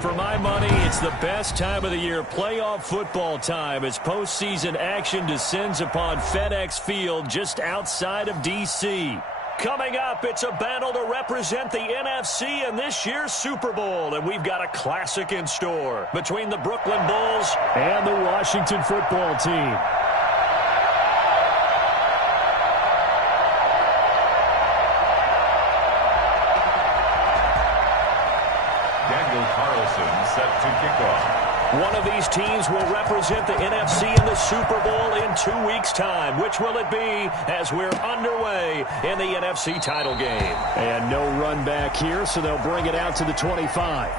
For my money, it's the best time of the year, playoff football time, as postseason action descends upon FedEx Field just outside of D.C. Coming up, it's a battle to represent the NFC in this year's Super Bowl, and we've got a classic in store between the Brooklyn Bulls and the Washington football team. Set to kick off. One of these teams will represent the NFC in the Super Bowl in 2 weeks' time. Which will it be as we're underway in the NFC title game? And no run back here, so they'll bring it out to the 25.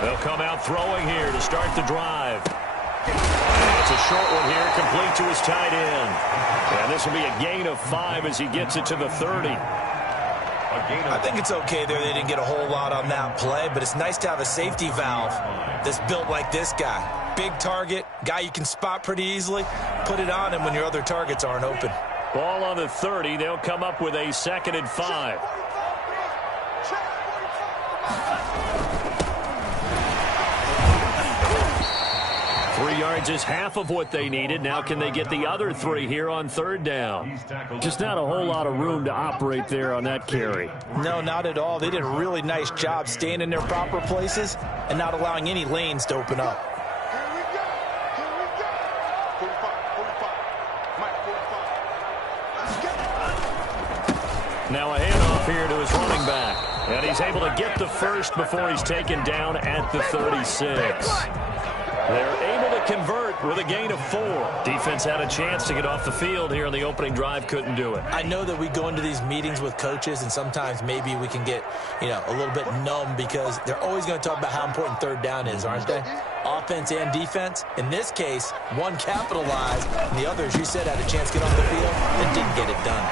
They'll come out throwing here to start the drive. It's a short one here, complete to his tight end. And this will be a gain of 5 as he gets it to the 30. I think it's okay there. They didn't get a whole lot on that play, but it's nice to have a safety valve that's built like this guy. Big target, guy you can spot pretty easily. Put it on him when your other targets aren't open. Ball on the 30. They'll come up with a 2nd and 5. 3 yards is half of what they needed. Now can they get the other 3 here on 3rd down? Just not a whole lot of room to operate there on that carry. No, not at all. They did a really nice job staying in their proper places and not allowing any lanes to open up. Now a handoff here to his running back. And he's able to get the first before he's taken down at the 36. They're able to convert with a gain of 4. Defense had a chance to get off the field here in the opening drive, couldn't do it. I know that we go into these meetings with coaches, and sometimes maybe we can get, a little bit numb because they're always going to talk about how important 3rd down is, aren't they? Offense and defense. In this case, one capitalized, and the other, as you said, had a chance to get off the field and didn't get it done.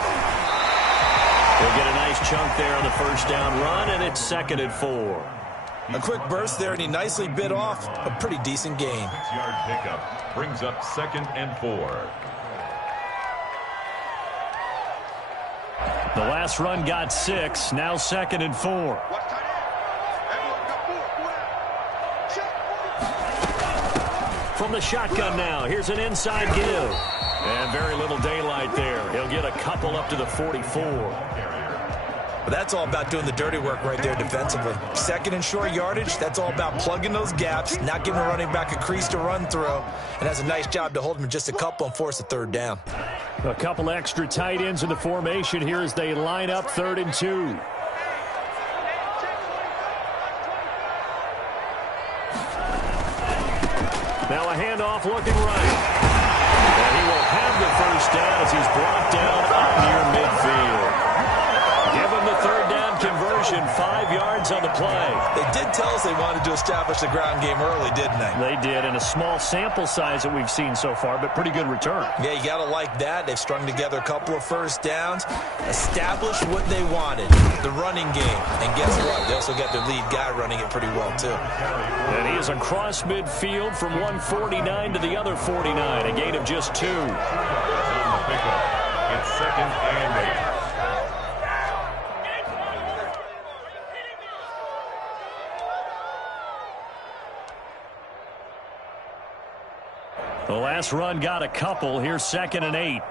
They'll get a nice chunk there on the 1st down run, and it's 2nd and 4. A quick burst there, and he nicely bit off a pretty decent gain. 6-yard pickup brings up 2nd and 4. The last run got 6, now 2nd and 4. From the shotgun now, here's an inside give. And very little daylight there. He'll get a couple up to the 44. But that's all about doing the dirty work right there defensively. 2nd and short yardage, that's all about plugging those gaps, not giving a running back a crease to run through, and has a nice job to hold him just a couple and force a 3rd down. A couple extra tight ends in the formation here as they line up 3rd and 2. Now a handoff looking right. And he will have the 1st down as he's brought down up near midfield. Give him the 3rd down conversion, 5 yards on the play. They did tell us they wanted to establish the ground game early, didn't they? They did, and a small sample size that we've seen so far, but pretty good return. Yeah, you got to like that. They've strung together a couple of 1st downs, established what they wanted, the running game. And guess what? They also got their lead guy running it pretty well, too. And he is across midfield from 149 to the other 49, a gain of just 2. It's 2nd and 8. The last run got a couple. Here's 2nd and 8.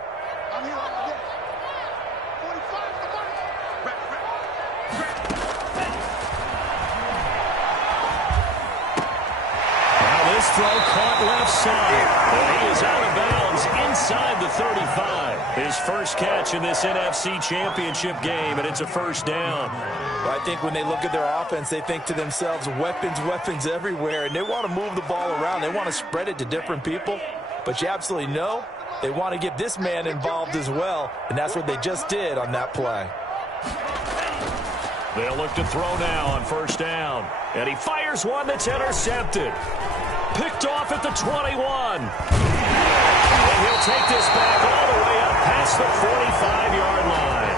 Now this throw caught left side. And he is out of bounds inside the 35. His first catch in this NFC Championship game, and it's a 1st down. Well, I think when they look at their offense, they think to themselves, weapons everywhere, and they want to move the ball around. They want to spread it to different people, but you absolutely know they want to get this man involved as well, and that's what they just did on that play. They'll look to throw now on first down. And he fires one that's intercepted. Picked off at the 21. And he'll take this back all the way up past the 45-yard line.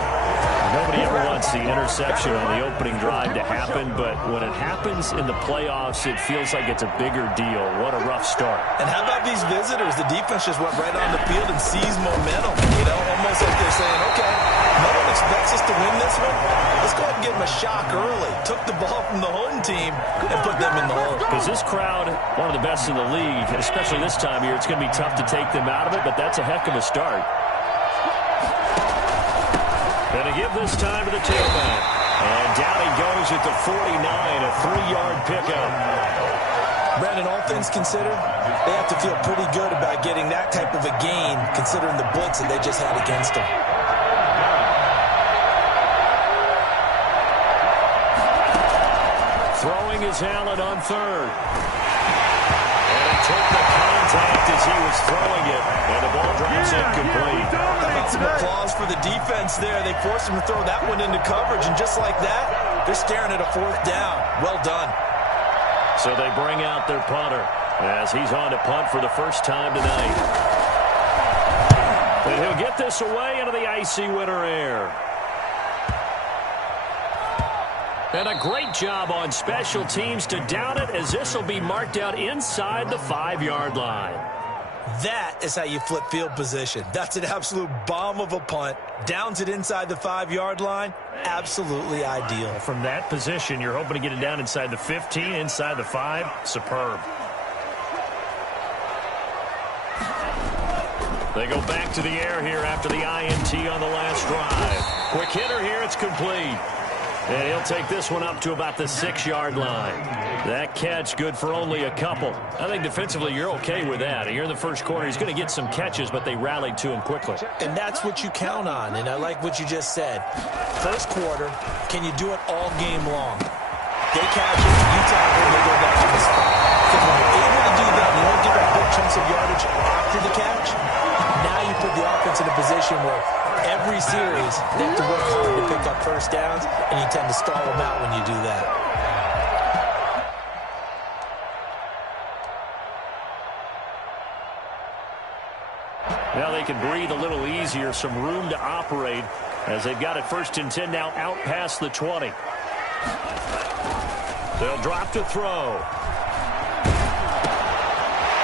Nobody ever wants the interception on the opening drive to happen, but when it happens in the playoffs, it feels like it's a bigger deal. What a rough start. And how about these visitors? The defense just went right on the field and seized momentum. You know, almost like they're saying, okay, no one expects us to win this one. Let's go ahead and give them a shock early. Took the ball from the home team and put them in the hole. Because this crowd, one of the best in the league, especially this time of year, it's going to be tough to take them out of it, but that's a heck of a start. Going to give this time to the tailback. And down he goes at the 49, a 3-yard pickup. Brandon, all things considered, they have to feel pretty good about getting that type of a gain, considering the blitz that they just had against them. Throwing is Allen on third. And he took the contact as he was throwing it, and the ball drops incomplete. Some applause for the defense there. They forced him to throw that one into coverage, and just like that, they're staring at a fourth down. Well done. So they bring out their punter as he's on to punt for the first time tonight. And he'll get this away into the icy winter air. And a great job on special teams to down it, as this will be marked out inside the 5-yard line. That is how you flip field position. That's an absolute bomb of a punt. Downs it inside the 5-yard line. Absolutely ideal. From that position, you're hoping to get it down inside the 15, inside the 5. Superb. They go back to the air here after the INT on the last drive. Quick hitter here, it's complete. And he'll take this one up to about the 6-yard line. That catch good for only a couple. I think defensively you're okay with that. Here in the first quarter, he's going to get some catches, but they rallied to him quickly. And that's what you count on, and I like what you just said. First quarter, can you do it all game long? They catch it, you tackle, and they go back to the spot. Because when you're able to do that, you don't give up big chunks of yardage after the catch. Now you put the offense in a position where every series, they have to work hard to pick up first downs, and you tend to stall them out when you do that. Now they can breathe a little easier, some room to operate as they've got it 1st and 10 now out past the 20. They'll drop to throw.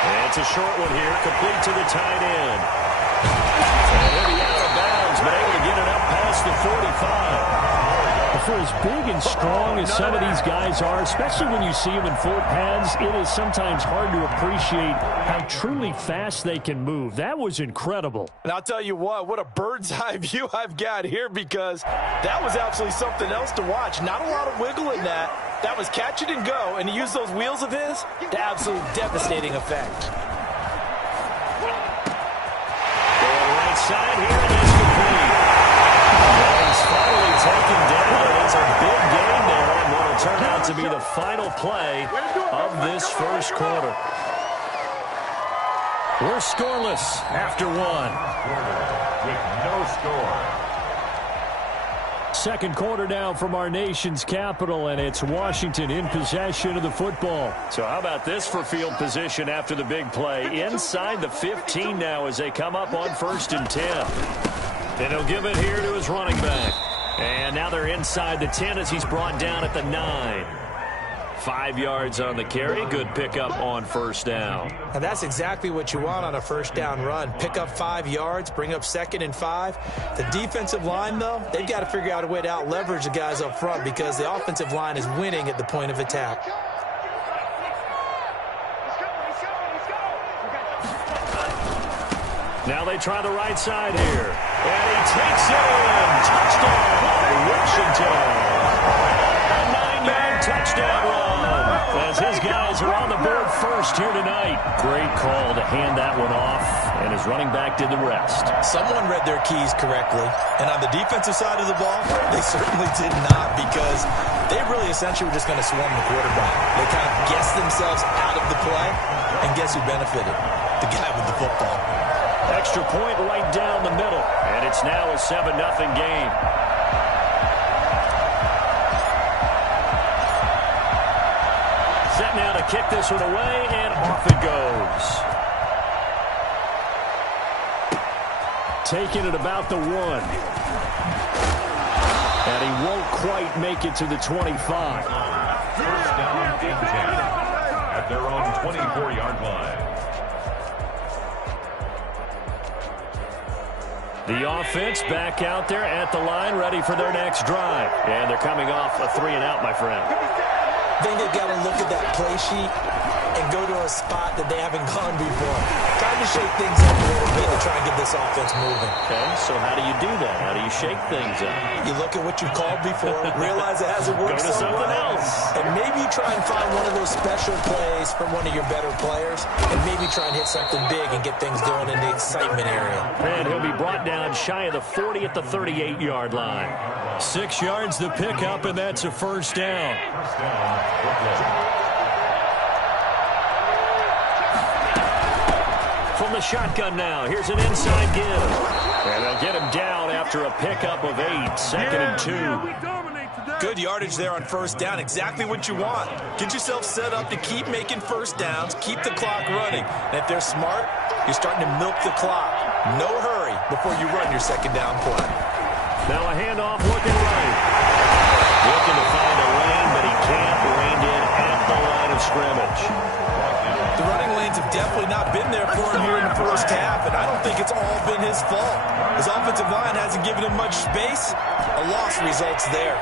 And it's a short one here, complete to the tight end. And he'll be out of bounds, but able to get it up past the 45. For as big and strong as some of these guys are, especially when you see them in full pads, it is sometimes hard to appreciate how truly fast they can move. That was incredible. And I'll tell you what a bird's eye view I've got here, because that was absolutely something else to watch. Not a lot of wiggle in that. That was catch it and go, and he used those wheels of his to absolute devastating effect. Going right side here, and it's complete. He's finally taken down. It's a big gain there, and what will turn out to be the final play of this first quarter. We're scoreless after one. With no score. Second quarter now from our nation's capital, and it's Washington in possession of the football. So how about this for field position after the big play? Inside the 15 now as they come up on 1st and 10. And he'll give it here to his running back. And now they're inside the 10 as he's brought down at the 9. 5 yards on the carry. Good pickup on first down. And that's exactly what you want on a first down run. Pick up 5 yards, bring up 2nd and 5. The defensive line, though, they've got to figure out a way to out-leverage the guys up front, because the offensive line is winning at the point of attack. Now they try the right side here. And he takes it in. Touchdown, Washington. A 9-yard touchdown run as his guys are on the board first here tonight. Great call to hand that one off, and his running back did the rest. Someone read their keys correctly, and on the defensive side of the ball, they certainly did not, because they really essentially were just going to swarm the quarterback. They kind of guessed themselves out of the play, and guess who benefited? The guy with the football. Extra point right down the middle, and it's now a 7-0 game. kick this one away, and off it goes. Taking it about the 1. And he won't quite make it to the 25. First down and 10 at their own 24-yard line. The offense back out there at the line, ready for their next drive. And they're coming off a 3-and-out, my friend. I think they've got to look at that play sheet and go to a spot that they haven't gone before. Trying to shake things up a little bit to try and get this offense moving. Okay, so how do you do that? How do you shake things up? You look at what you've called before, realize it hasn't worked Go to so something well, else. and maybe try and find one of those special plays from one of your better players, and maybe try and hit something big and get things going in the excitement area. And he'll be brought down shy of the 40 at the 38-yard line. 6 yards to pick up, and that's a first down. First down, Brooklyn. From the shotgun now, here's an inside give. And they'll get him down after a pickup of 8, 2nd and 2. Good yardage there on first down, exactly what you want. Get yourself set up to keep making first downs, keep the clock running. And if they're smart, you're starting to milk the clock. No hurry before you run your second down play. Now a handoff looking right. Looking to find a lane, but he can't. Reined in at the line of scrimmage. The running lanes have definitely not been there for him here in the first half, and I don't think it's all been his fault. His offensive line hasn't given him much space. A loss results there.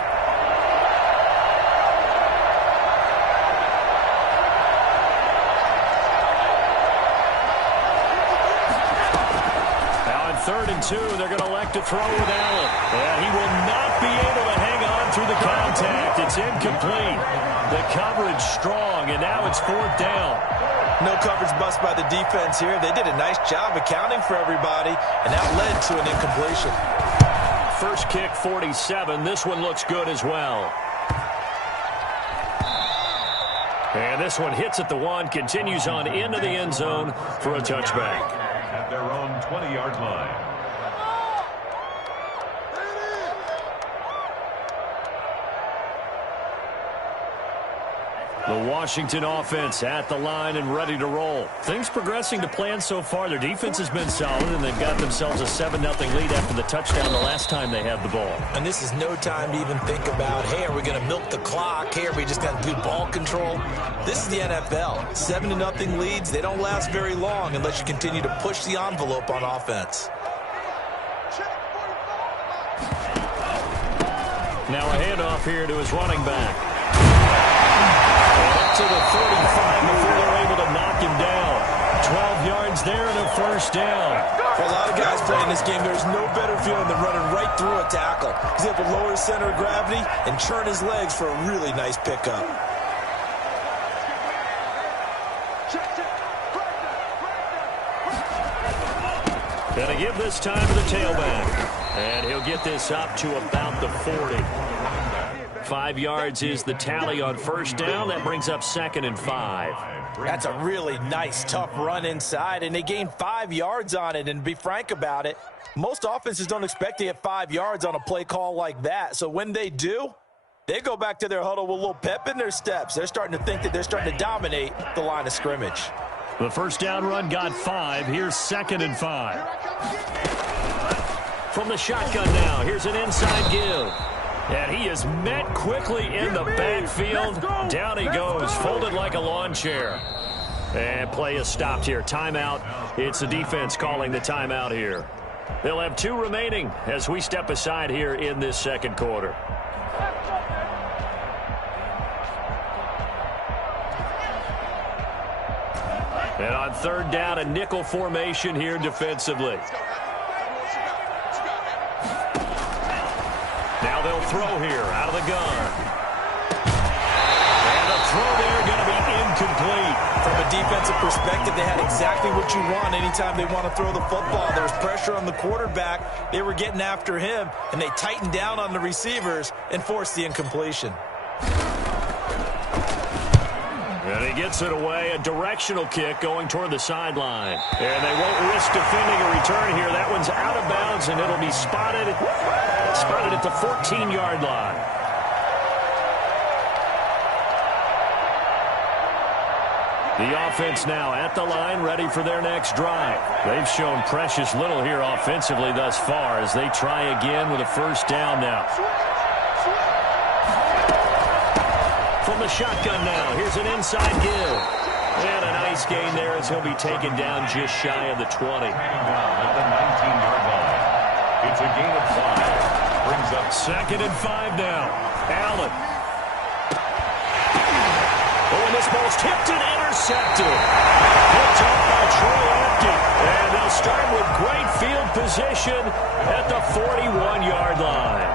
Now on 3rd and 2, they're going to elect to throw with Allen. And he will not be able to hang on through the contact. It's incomplete. The coverage strong, and now it's 4th down. No coverage bust by the defense here. They did a nice job accounting for everybody, and that led to an incompletion. First kick, 47. This one looks good as well. And this one hits at the 1, continues on into the end zone for a touchback. At their own 20-yard line. The Washington offense at the line and ready to roll. Things progressing to plan so far. Their defense has been solid, and they've got themselves a 7-0 lead after the touchdown the last time they had the ball. And this is no time to even think about, hey, are we going to milk the clock? Hey, are we just going to do ball control? This is the NFL. 7-0 leads, they don't last very long unless you continue to push the envelope on offense. Now a handoff here to his running back. To the 35 before they're able to knock him down. 12 yards there and a first down. For a lot of guys playing this game, there's no better feeling than running right through a tackle. He's able to lower his center of gravity and churn his legs for a really nice pickup. Gonna give this time to the tailback. And he'll get this up to about the 40. 5 yards is the tally on first down. That brings up 2nd and 5. That's a really nice, tough run inside, and they gained 5 yards on it. And to be frank about it, most offenses don't expect to get 5 yards on a play call like that. So when they do, they go back to their huddle with a little pep in their steps. They're starting to think that they're starting to dominate the line of scrimmage. The first down run got 5. Here's 2nd and 5. From the shotgun now, here's an inside give. And he is met quickly in the backfield. Down he goes, folded like a lawn chair. And play is stopped here. Timeout. It's the defense calling the timeout here. They'll have 2 remaining as we step aside here in this second quarter. And on 3rd down, a nickel formation here defensively. Now they'll throw here out of the gun. And the throw there going to be incomplete. From a defensive perspective, they had exactly what you want anytime they want to throw the football. There was pressure on the quarterback. They were getting after him, and they tightened down on the receivers and forced the incompletion. And he gets it away, a directional kick going toward the sideline. And they won't risk defending a return here. That one's out of bounds, and it'll be spotted at the 14-yard line. The offense now at the line, ready for their next drive. They've shown precious little here offensively thus far as they try again with a first down now. From the shotgun now, here's an inside give. And a nice gain there as he'll be taken down just shy of the 20. At the 19-yard line. It's a gain of 5. Brings up 2nd and 5 now. Allen. Oh, and this ball's tipped and intercepted. Picked up by Troy Apke. And they'll start with great field position at the 41-yard line.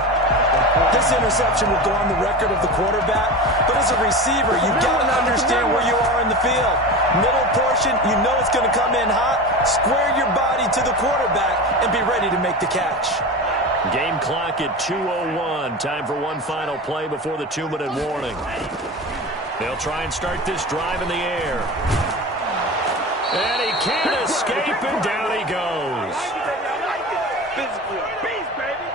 This interception will go on the record of the quarterback, but as a receiver, you've got to understand where you are in the field. Middle portion, you know it's going to come in hot. Square your body to the quarterback and be ready to make the catch. Game clock at 2:01. Time for one final play before the 2-minute warning. They'll try and start this drive in the air. And he can't escape, and down he goes. Physically a beast, baby.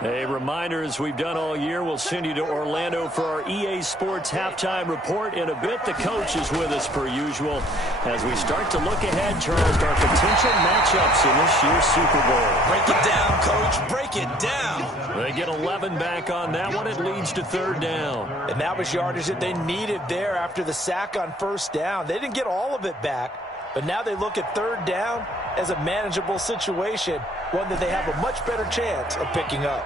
A reminder, as we've done all year, we'll send you to Orlando for our EA Sports halftime report. In a bit, the coach is with us per usual as we start to look ahead, Charles, to our potential matchups in this year's Super Bowl. Break it down, Coach. Break it down. They get 11 back on that one. It leads to 3rd down. And that was yardage that they needed there after the sack on 1st down. They didn't get all of it back, but now they look at 3rd down as a manageable situation, one that they have a much better chance of picking up.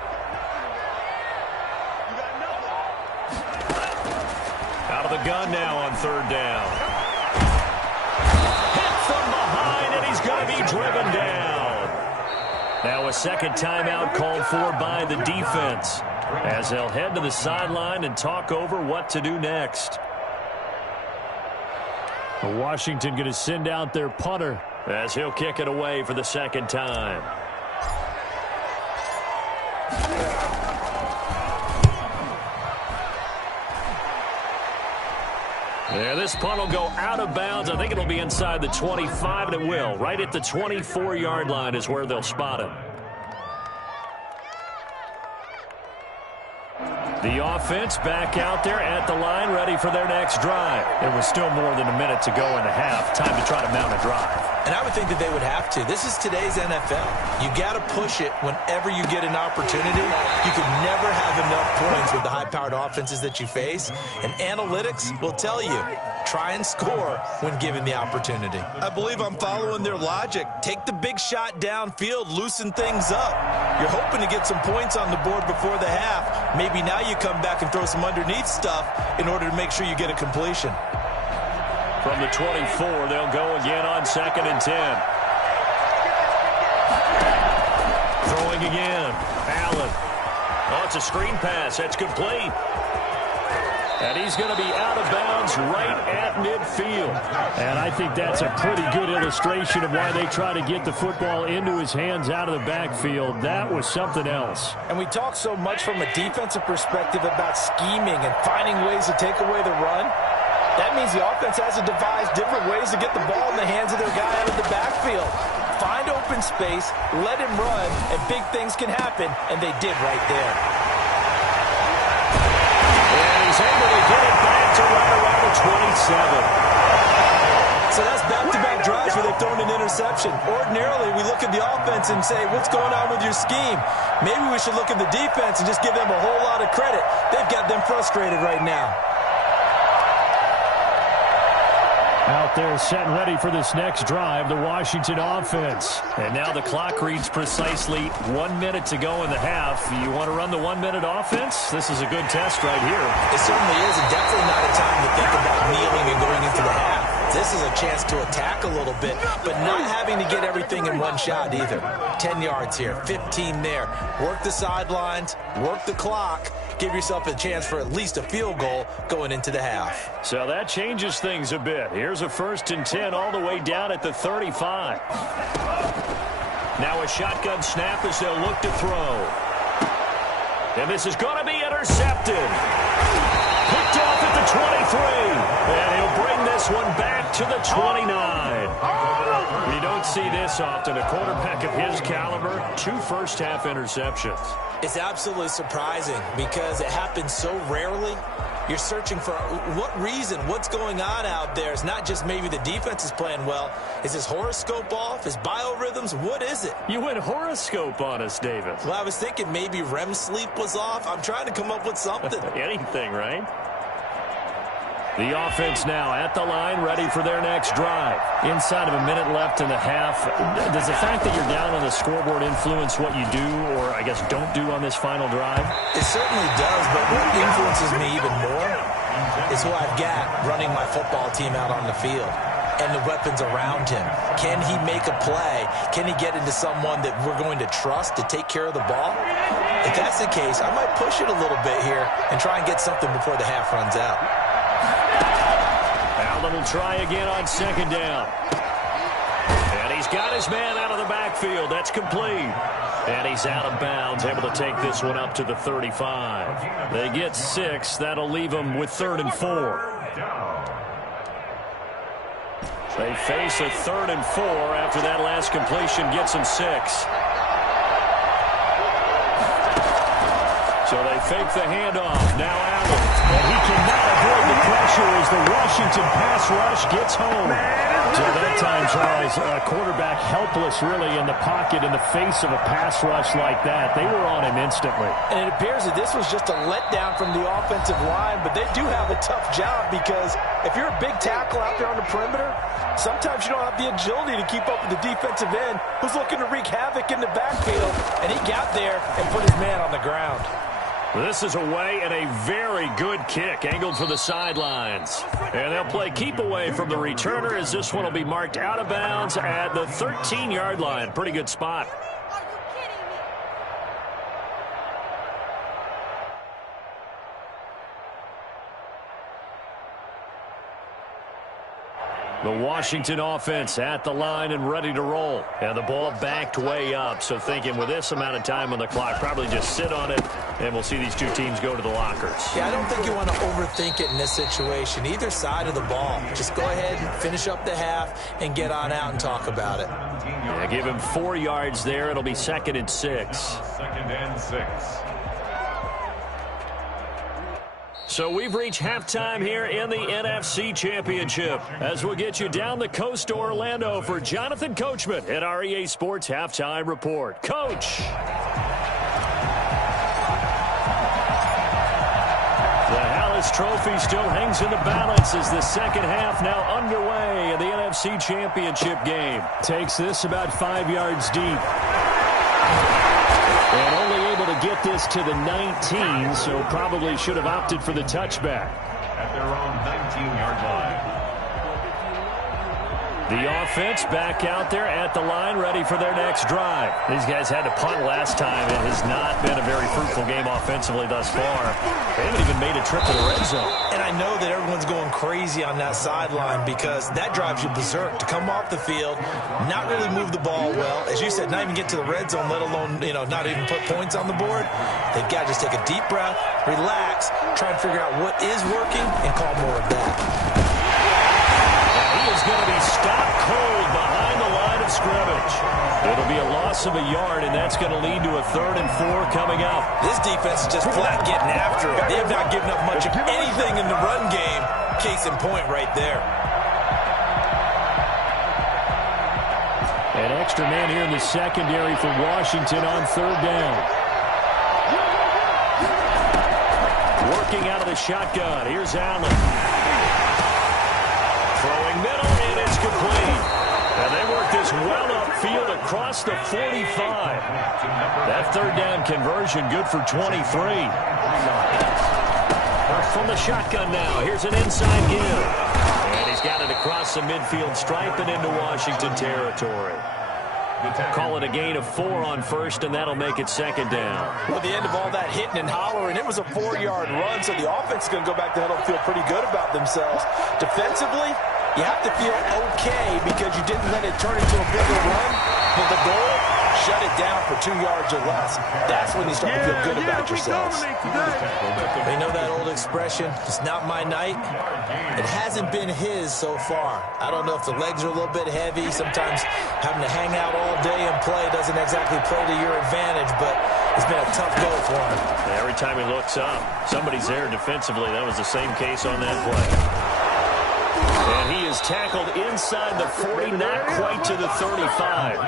Out of the gun now on 3rd down. Hit from behind, and he's going to be driven down. Now a second timeout called for by the defense as they'll head to the sideline and talk over what to do next. Washington going to send out their punter as he'll kick it away for the 2nd time. Yeah, this punt will go out of bounds. I think it'll be inside the 25, and it will. Right at the 24-yard line is where they'll spot him. The offense back out there at the line, ready for their next drive. There was still more than a minute to go in the half. Time to try to mount a drive. And I would think that they would have to. This is today's NFL. You got to push it whenever you get an opportunity. You can never have enough points with the high-powered offenses that you face. And analytics will tell you, try and score when given the opportunity. I believe I'm following their logic. Take the big shot downfield, loosen things up. You're hoping to get some points on the board before the half. Maybe now you come back and throw some underneath stuff in order to make sure you get a completion. From the 24, they'll go again on 2nd and 10. Throwing again. Allen. Oh, it's a screen pass. That's complete. And he's going to be out of bounds right at midfield. And I think that's a pretty good illustration of why they try to get the football into his hands out of the backfield. That was something else. And we talk so much from a defensive perspective about scheming and finding ways to take away the run. That means the offense has to devise different ways to get the ball in the hands of their guy out of the backfield. Find open space, let him run, and big things can happen, and they did right there. And he's able to get it back to right around the 27. So that's back-to-back drives where they've thrown an interception. Ordinarily, we look at the offense and say, what's going on with your scheme? Maybe we should look at the defense and just give them a whole lot of credit. They've got them frustrated right now. Out there set and ready for this next drive, the Washington offense. And now the clock reads precisely 1 minute to go in the half. You want to run the 1 minute offense? This is a good test right here. It certainly is, and definitely not a time to think about kneeling and going into the half. This is a chance to attack a little bit, but not having to get everything in one shot either. 10 yards here, 15 there. Work the sidelines, work the clock. Give yourself a chance for at least a field goal going into the half. So that changes things a bit. Here's a 1st and 10 all the way down at the 35. Now a shotgun snap as they'll look to throw. And this is going to be intercepted. Picked off at the 23. And he'll bring this one back to the 29. You don't see this often. A quarterback of his caliber, 2 first-half interceptions. It's absolutely surprising because it happens so rarely. You're searching for what reason, what's going on out there. It's not just maybe the defense is playing well. Is his horoscope off? His biorhythms? What is it? You went horoscope on us, David. Well, I was thinking maybe REM sleep was off. I'm trying to come up with something. Anything, right? The offense now at the line, ready for their next drive. Inside of a minute left in the half, does the fact that you're down on the scoreboard influence what you do, or I guess don't do on this final drive? It certainly does, but what influences me even more is who I've got running my football team out on the field and the weapons around him. Can he make a play? Can he get into someone that we're going to trust to take care of the ball? If that's the case, I might push it a little bit here and try and get something before the half runs out. Allen will try again on second down. And he's got his man out of the backfield. That's complete. And he's out of bounds, able to take this one up to the 35. They get 6. That'll leave them with 3rd and 4. They face a 3rd and 4 after that last completion gets them 6. So they fake the handoff. Now Allen. And he cannot avoid the pressure as the Washington pass rush gets home. So that time, Charles, quarterback helpless really in the pocket in the face of a pass rush like that. They were on him instantly. And it appears that this was just a letdown from the offensive line, but they do have a tough job because if you're a big tackle out there on the perimeter, sometimes you don't have the agility to keep up with the defensive end who's looking to wreak havoc in the backfield, and he got there and put his man on the ground. This is away and a very good kick angled for the sidelines. And they'll play keep away from the returner as this one will be marked out of bounds at the 13-yard line. Pretty good spot. The Washington offense at the line and ready to roll. And the ball backed way up. So thinking with this amount of time on the clock, probably just sit on it, and we'll see these two teams go to the lockers. Yeah, I don't think you want to overthink it in this situation. Either side of the ball. Just go ahead and finish up the half and get on out and talk about it. Yeah, give him 4 yards there. It'll be 2nd and 6. 2nd and 6. So we've reached halftime here in the NFC Championship as we'll get you down the coast to Orlando for Jonathan Coachman at our EA Sports Halftime Report. Coach! The Hallis Trophy still hangs in the balance as the second half now underway in the NFC Championship game. Takes this about 5 yards deep. And only able to get this to the 19, so probably should have opted for the touchback. At their own 19-yard line. The offense back out there at the line, ready for their next drive. These guys had to punt last time. It has not been a very fruitful game offensively thus far. They haven't even made a trip to the red zone. And I know that everyone's going crazy on that sideline because that drives you berserk to come off the field, not really move the ball well. As you said, not even get to the red zone, let alone, not even put points on the board. They've got to just take a deep breath, relax, try and figure out what is working, and call more of that. He is going to be stopped cold behind the line of scrimmage. It'll be a loss of a yard, and that's going to lead to a 3rd and 4 coming up. This defense is just flat getting after it. They have not given up much of anything in the run game. Case in point right there. An extra man here in the secondary for Washington on 3rd down. Working out of the shotgun. Here's Allen. Throwing middle, and it's complete. And they work this well upfield across the 45. That 3rd down conversion good for 23. From the shotgun now, here's an inside give. And he's got it across the midfield stripe and into Washington territory. Call it a gain of 4 on 1st, and that'll make it 2nd down. Well, at the end of all that hitting and hollering, it was a 4-yard run, so the offense is going to go back to huddle and feel pretty good about themselves. Defensively, you have to feel okay because you didn't let it turn into a bigger run. But the goal shut it down for 2 yards or less. That's when you start to feel good about yourselves. You know that old expression, it's not my night? It hasn't been his so far. I don't know if the legs are a little bit heavy. Sometimes having to hang out all day and play doesn't exactly play to your advantage, but it's been a tough go for him. Every time he looks up, somebody's there defensively. That was the same case on that play. And he is tackled inside the 40, not quite to the 35.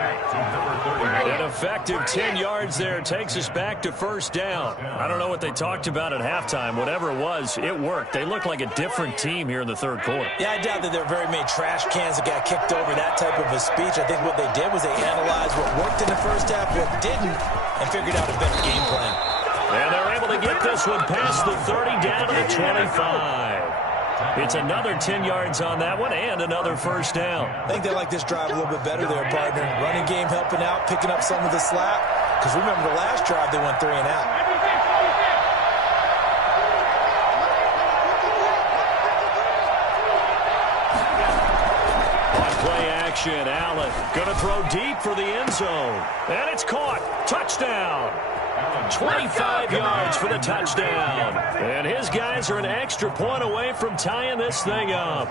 An effective 10 yards there takes us back to first down. I don't know what they talked about at halftime. Whatever it was, it worked. They look like a different team here in the third quarter. Yeah, I doubt that there are very many trash cans that got kicked over that type of a speech. I think what they did was they analyzed what worked in the first half, what didn't, and figured out a better game plan. And they're able to get this one past the 30 down to the 25. It's another 10 yards on that one and another first down. I think they like this drive a little bit better there, partner. Running game helping out, picking up some of the slack. Because remember the last drive, they went 3 and out. On play action, Allen going to throw deep for the end zone. And it's caught. Touchdown. 25 yards for the touchdown. And his guys are an extra point away from tying this thing up.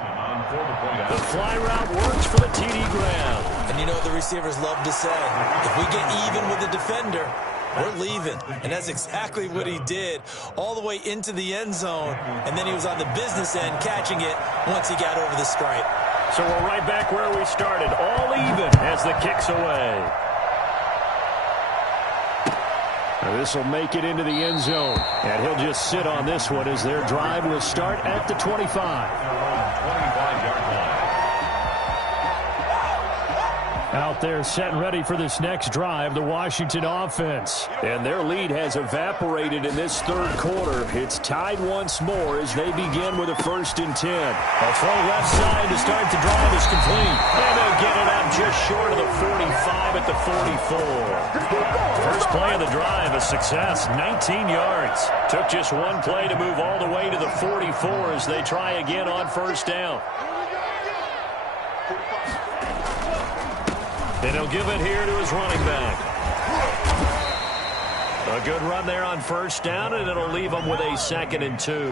The fly route works for the TD Graham. And you know what the receivers love to say? If we get even with the defender, we're leaving. And that's exactly what he did all the way into the end zone. And then he was on the business end catching it once he got over the stripe. So we're right back where we started. All even as the kick's away. This will make it into the end zone. And he'll just sit on this one as their drive will start at the 25. 25-yard line. Out there set and ready for this next drive, the Washington offense. And their lead has evaporated in this third quarter. It's tied once more as they begin with a 1st and 10. A throw left side to start the drive is complete. And they'll get it out just short of the 45 at the 44. First play of the drive, a success, 19 yards. Took just one play to move all the way to the 44 as they try again on first down. And he'll give it here to his running back. A good run there on first down, and it'll leave him with a 2nd and 2.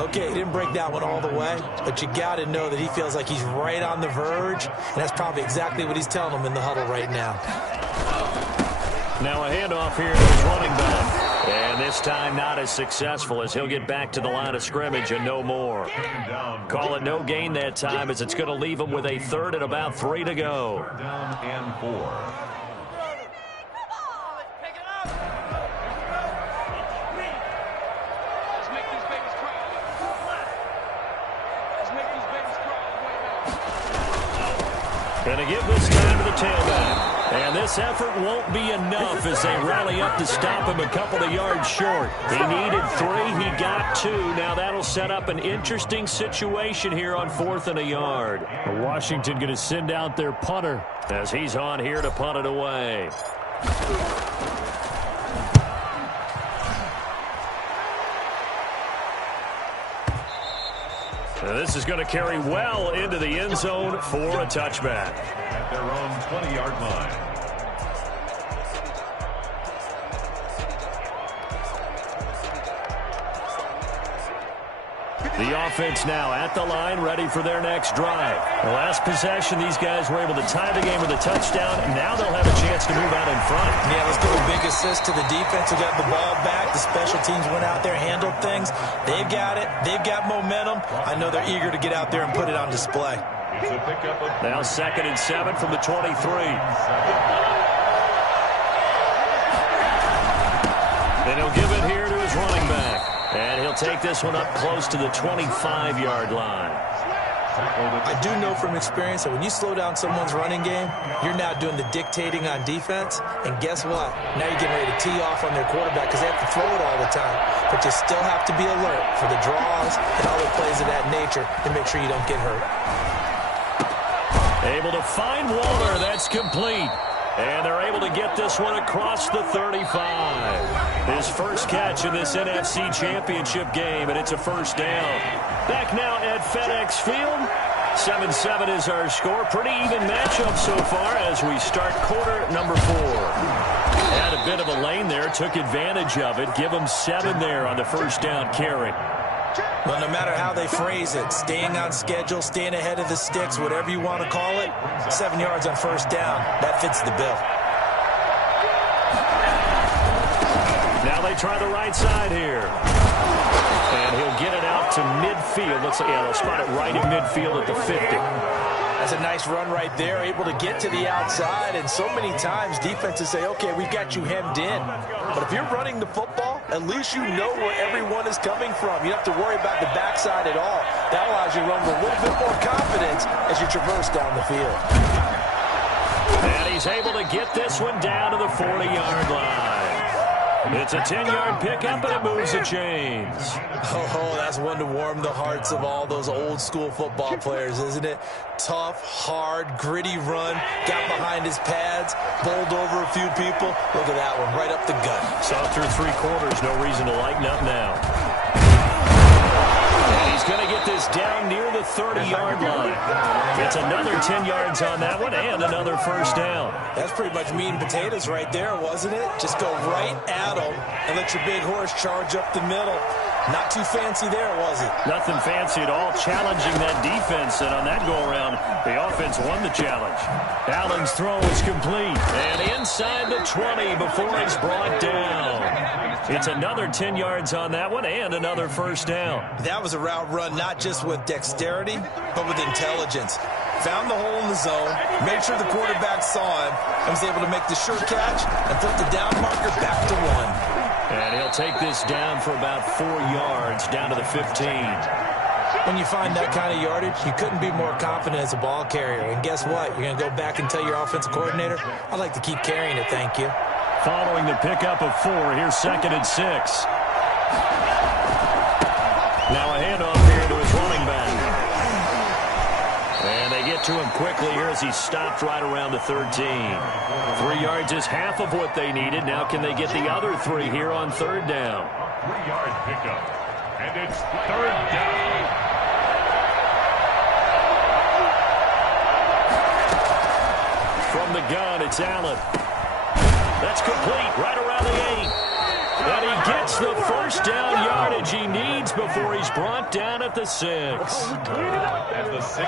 Okay, he didn't break that one all the way, but you got to know that he feels like he's right on the verge, and that's probably exactly what he's telling them in the huddle right now. Now a handoff here to his running back. And this time not as successful as he'll get back to the line of scrimmage and no more. Call it no gain that time as it's going to leave him with a 3rd and about 3 to go. Down and 4. Going to give this time to the tailback. And this effort won't be enough as they rally up to stop him a couple of yards short. He needed 3. He got 2. Now that'll set up an interesting situation here on 4th and a yard. Washington going to send out their punter as he's on here to punt it away. This is going to carry well into the end zone for a touchback. At their own 20-yard line. The offense now at the line, ready for their next drive. The last possession, these guys were able to tie the game with a touchdown, and now they'll have a chance to move out in front. Yeah, let's give a big assist to the defense who got the ball back. The special teams went out there, handled things. They've got it. They've got momentum. I know they're eager to get out there and put it on display. Now 2nd and 7 from the 23. Then he'll give it here to his running back. And he'll take this one up close to the 25-yard line. I do know from experience that when you slow down someone's running game, you're now doing the dictating on defense. And guess what? Now you're getting ready to tee off on their quarterback because they have to throw it all the time. But you still have to be alert for the draws and other plays of that nature to make sure you don't get hurt. Able to find Walter. That's complete. And they're able to get this one across the 35. His first catch in this NFC Championship game, and it's a first down. Back now at FedEx Field, 7-7 is our score. Pretty even matchup so far as we start quarter number 4. Had a bit of a lane there, took advantage of it. Give them 7 there on the first down carry. Well, no matter how they phrase it, staying on schedule, staying ahead of the sticks, whatever you want to call it, 7 yards on first down, that fits the bill. Now they try the right side here. And he'll get it out to midfield. Looks like, they'll spot it right in midfield at the 50. That's a nice run right there, able to get to the outside. And so many times defenses say, okay, we've got you hemmed in. But if you're running the football, at least you know where everyone is coming from. You don't have to worry about the backside at all. That allows you to run with a little bit more confidence as you traverse down the field. And he's able to get this one down to the 40-yard line. It's a 10-yard pickup, and it moves the chains. Oh, that's one to warm the hearts of all those old-school football players, isn't it? Tough, hard, gritty run, got behind his pads, bowled over a few people. Look at that one, right up the gut. Saw through 3 quarters, no reason to lighten up now. And he's going to get this down near the 30-yard line. It's another 10 yards on that one and another first down. That's pretty much meat and potatoes right there, wasn't it? Just go right at them and let your big horse charge up the middle. Not too fancy there, was it? Nothing fancy at all, challenging that defense, and on that go-around, the offense won the challenge. Allen's throw is complete, and inside the 20 before he's brought down. It's another 10 yards on that one and another first down. That was a route run not just with dexterity, but with intelligence. Found the hole in the zone, made sure the quarterback saw him, and was able to make the sure catch and flip the down marker back to 1. And he'll take this down for about 4 yards, down to the 15. When you find that kind of yardage, you couldn't be more confident as a ball carrier. And guess what? You're going to go back and tell your offensive coordinator, I'd like to keep carrying it, thank you. Following the pickup of 4, here's 2nd and 6. Now a handoff here to his running back. And they get to him quickly here as he stopped right around the 13. 3 yards is half of what they needed. Now can they get the other 3 here on 3rd down? 3-yard pickup. And it's 3rd down. From the gun, it's Allen. That's complete right around the 8. And he gets the first down yardage he needs before he's brought down at the 6.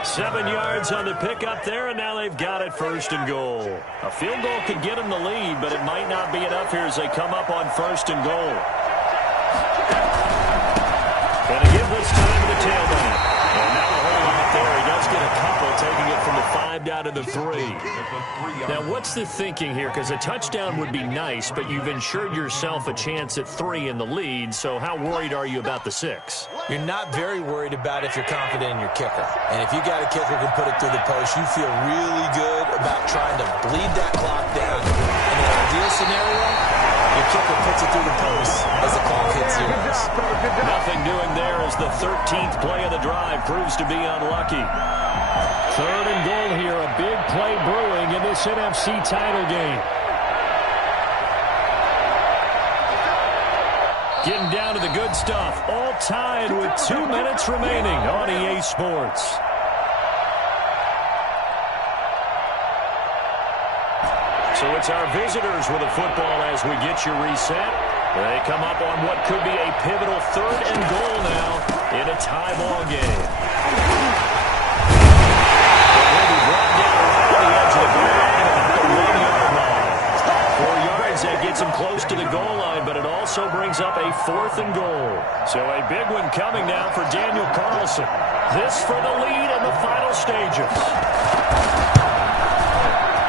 7 yards on the pickup there, and now they've got it 1st and goal. A field goal could get them the lead, but it might not be enough here as they come up on 1st and goal. Going to give this time to the tailback. And not a whole lot there. He does get a couple, taking it from the 5 down to the 3. Now, what's the thinking here? Because a touchdown would be nice, but you've ensured yourself a chance at 3 in the lead, so how worried are you about the 6? You're not very worried about if you're confident in your kicker. And if you got a kicker who can put it through the post, you feel really good about trying to bleed that clock down. In an ideal scenario, your kicker puts it through the post as the clock hits 0. Nothing doing there as the 13th play of the drive proves to be unlucky. 3rd and goal here, a big play brewing in this NFC title game. Getting down to the good stuff, all tied with 2 minutes remaining on EA Sports. So it's our visitors with a football as we get you reset. They come up on what could be a pivotal 3rd and goal now in a tie ball game. That gets him close to the goal line, but it also brings up a 4th and goal. So a big one coming now for Daniel Carlson. This for the lead in the final stages.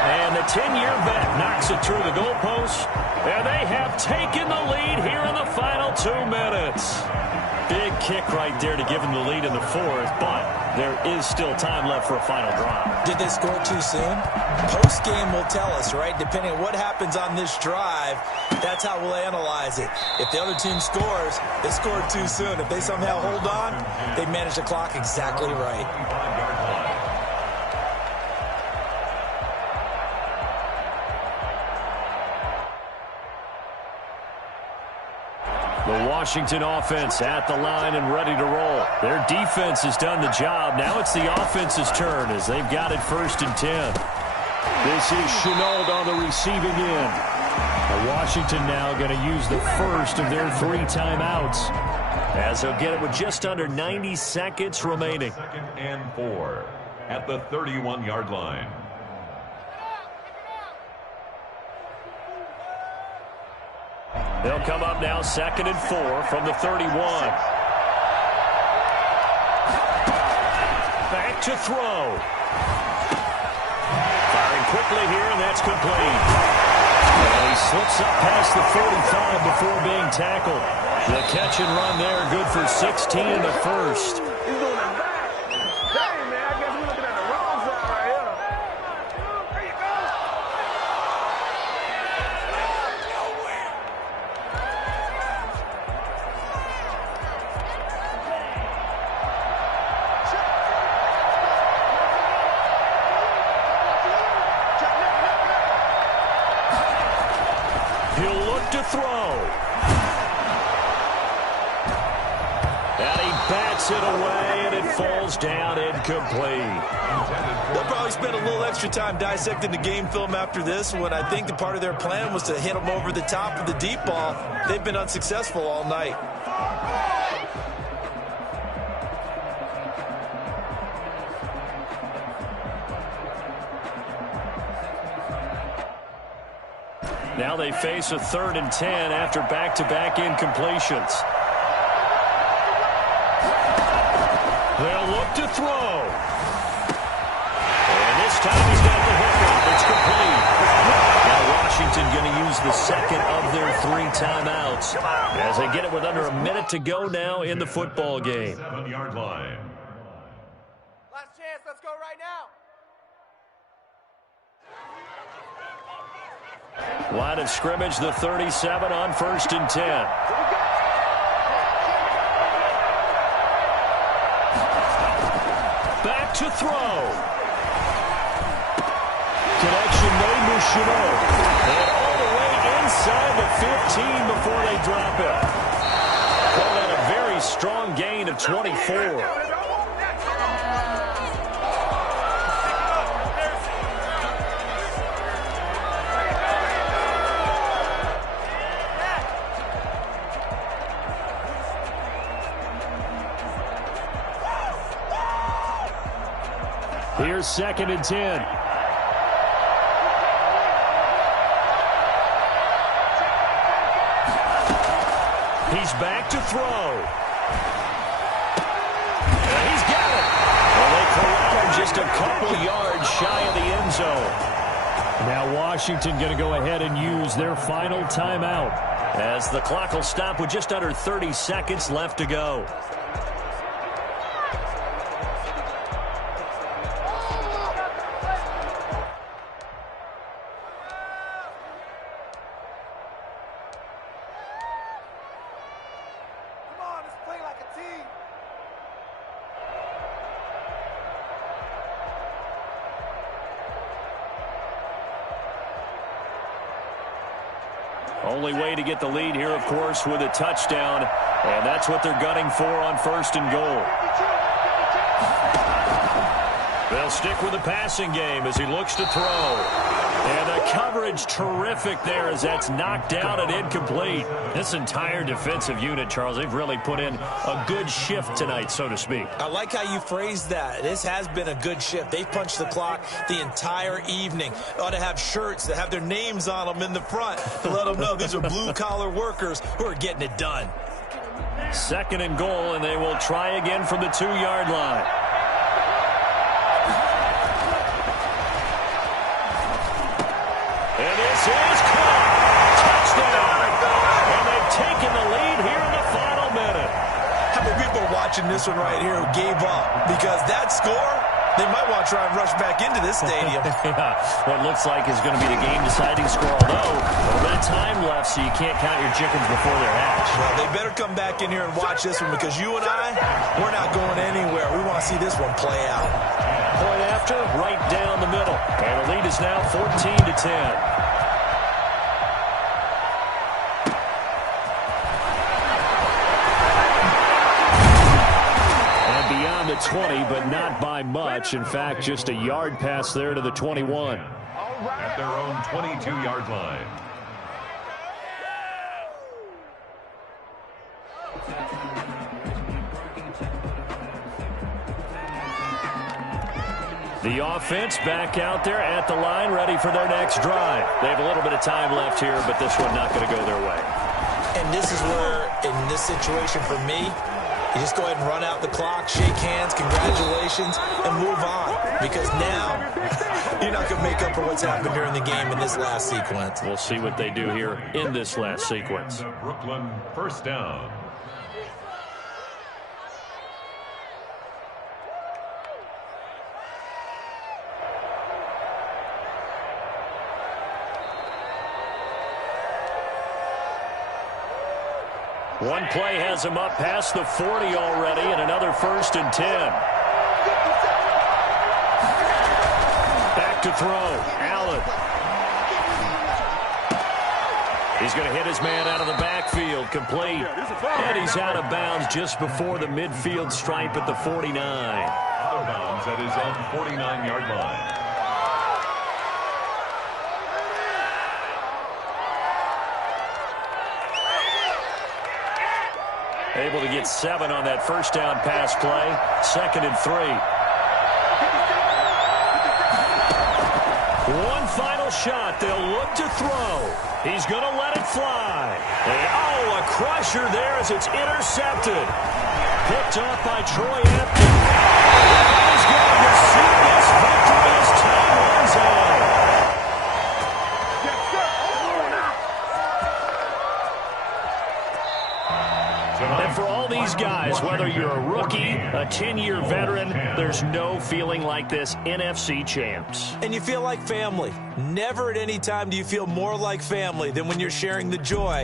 And the 10-year vet knocks it through the goalpost, and they have taken the lead here in the final 2 minutes. Big kick right there to give them the lead in the 4th, but there is still time left for a final drive. Did they score too soon? Post-game will tell us, right? Depending on what happens on this drive, that's how we'll analyze it. If the other team scores, they scored too soon. If they somehow hold on, they manage the clock exactly right. The Washington offense at the line and ready to roll. Their defense has done the job. Now it's the offense's turn as they've got it 1st and 10. This is Chenault on the receiving end. Washington now going to use the first of their 3 timeouts as they'll get it with just under 90 seconds remaining. 2nd and 4 at the 31-yard line. They'll come up now 2nd and 4 from the 31. Back to throw. Firing quickly here, and that's complete. And he slips up past the 45 before being tackled. The catch and run there, good for 16 and a first. He's doing it back. Dang, man, I guess we're looking at the wrong side right here. There you go. He'll look to throw. And he bats it away, and it falls down incomplete. They'll probably spend a little extra time dissecting the game film after this one. I think the part of their plan was to hit them over the top of the deep ball. They've been unsuccessful all night. Now they face a 3rd and 10 after back-to-back incompletions. They'll look to throw. And this time he's got the hook up. It's complete. Now Washington going to use the 2nd of their 3 timeouts as they get it with under a minute to go now in the football game. 7-yard line. Last chance, let's go right now. Line of scrimmage, the 37 on 1st and 10. Back to throw. Connection made with Chenault. And all the way inside the 15 before they drop it. Call that a very strong gain of 24. Here's 2nd and 10. He's back to throw. And he's got it. Well, they corral him just a couple yards shy of the end zone. Now Washington going to go ahead and use their final timeout as the clock will stop with just under 30 seconds left to go. Only way to get the lead here, of course, with a touchdown, and that's what they're gunning for on 1st and goal. They'll stick with the passing game as he looks to throw. And the coverage terrific there as that's knocked down and incomplete. This entire defensive unit, Charles, they've really put in a good shift tonight, so to speak. I like how you phrased that. This has been a good shift. They've punched the clock the entire evening. They ought to have shirts that have their names on them in the front to let them know these are blue-collar workers who are getting it done. 2nd and goal, and they will try again from the 2-yard line. And this is caught. Touchdown. And they've taken the lead here in the final minute. How many people are watching this one right here who gave up? Because that score, they might want to try and rush back into this stadium. Yeah, what looks like is going to be the game-deciding score, although a little bit of time left, so you can't count your chickens before they're hatched. Well, they better come back in here and watch this one because you and I, we're not going anywhere. We want to see this one play out. Point after, right down the middle. And the lead is now 14-10. 20, but not by much. In fact, just a yard pass there to the 21. At their own 22-yard line. The offense back out there at the line, ready for their next drive. They have a little bit of time left here, but this one not going to go their way. And this is where, in this situation for me, you just go ahead and run out the clock, shake hands, congratulations, and move on. Because now, you're not going to make up for what's happened during the game in this last sequence. We'll see what they do here in this last sequence. Brooklyn, first down. One play has him up past the 40 already, and another 1st and 10. Back to throw. Allen. He's going to hit his man out of the backfield. Complete. And he's out of bounds just before the midfield stripe at the 49. Out of bounds at his own 49-yard line. Able to get 7 on that first down pass play. 2nd and 3. One final shot. They'll look to throw. He's going to let it fly. And, a crusher there as it's intercepted. Picked off by Troy Apton. He's going to see this victory as time runs out. And for all these guys, whether you're a rookie, a 10-year veteran, there's no feeling like this NFC champs. And you feel like family. Never at any time do you feel more like family than when you're sharing the joy